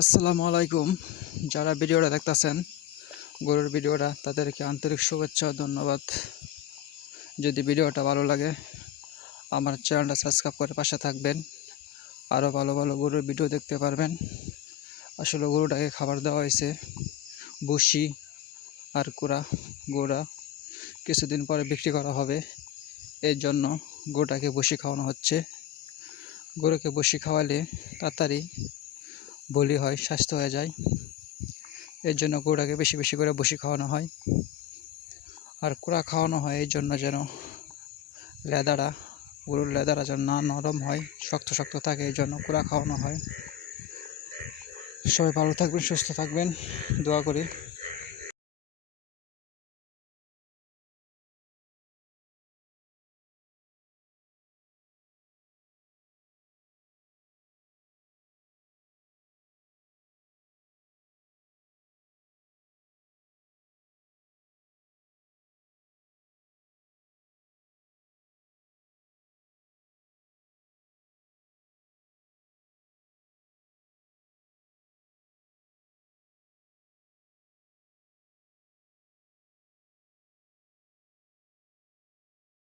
আসসালামু আলাইকুম। যারা ভিডিওটা দেখতেছেন গরুর ভিডিওটা, তাদেরকে আন্তরিক শুভেচ্ছা ও ধন্যবাদ। যদি ভিডিওটা ভালো লাগে আমার চ্যানেলটা সাবস্ক্রাইব করে পাশে থাকবেন, আরও ভালো ভালো গরুর ভিডিও দেখতে পারবেন। আসলে গরুটাকে খাবার দেওয়া হয়েছে ভুসি আর গুঁড়া কিছুদিন পরে বিক্রি করা হবে, এর জন্য গরুটাকে ভুসি খাওয়ানো হচ্ছে। গরুকে ভুসি খাওয়ালে তাড়াতাড়ি বলি হয়, স্বাস্থ্য হয়ে যায়। এর জন্য গরুটাকে বেশি বেশি করে ভুসি খাওয়ানো হয়। আর কুড়া খাওয়ানো হয় এই জন্য যেন গরুর লেদারা যেন না নরম হয়, শক্ত শক্ত থাকে, এই জন্য কুড়া খাওয়ানো হয়। সবাই ভালো থাকবেন, সুস্থ থাকবেন, দোয়া করি।